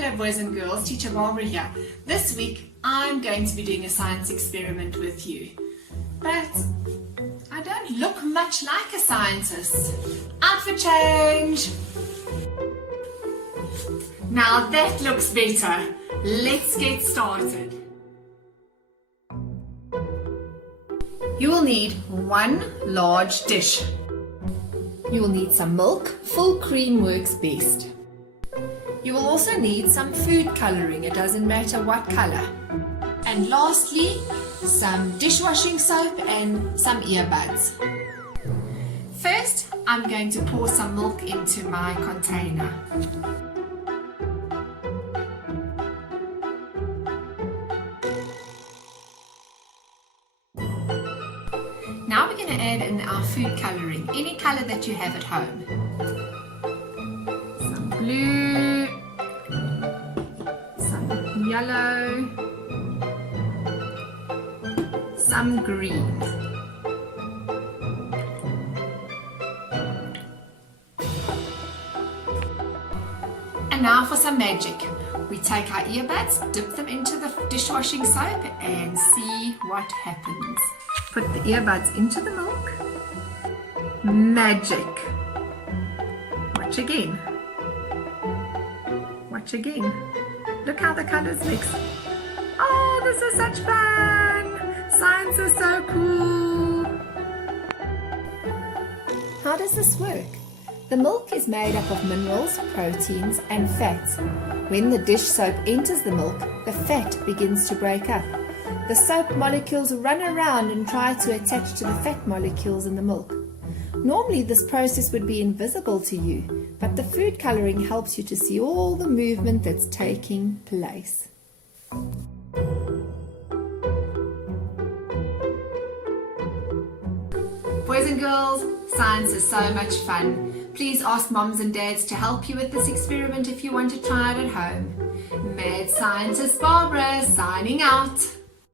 Hello boys and girls, Teacher Barbara here. This week I'm going to be doing a science experiment with you. But I don't look much like a scientist. Outfit change! Now that looks better. Let's get started. You will need one large dish. You will need some milk, full cream works best. You will also need some food colouring, it doesn't matter what colour. And lastly, some dishwashing soap and some earbuds. First, I'm going to pour some milk into my container. Now we're going to add in our food colouring, any colour that you have at home. Some blue, some yellow, some green. And now for some magic. We take our earbuds, dip them into the dishwashing soap and see what happens. Put the earbuds into the milk. Magic. Watch again. Watch again. Look how the colors mix. Oh, this is such fun! Science is so cool! How does this work? The milk is made up of minerals, proteins and fats. When the dish soap enters the milk, the fat begins to break up. The soap molecules run around and try to attach to the fat molecules in the milk. Normally this process would be invisible to you, but the food colouring helps you to see all the movement that's taking place. Boys and girls, science is so much fun. Please ask moms and dads to help you with this experiment if you want to try it at home. Mad Scientist Barbara signing out.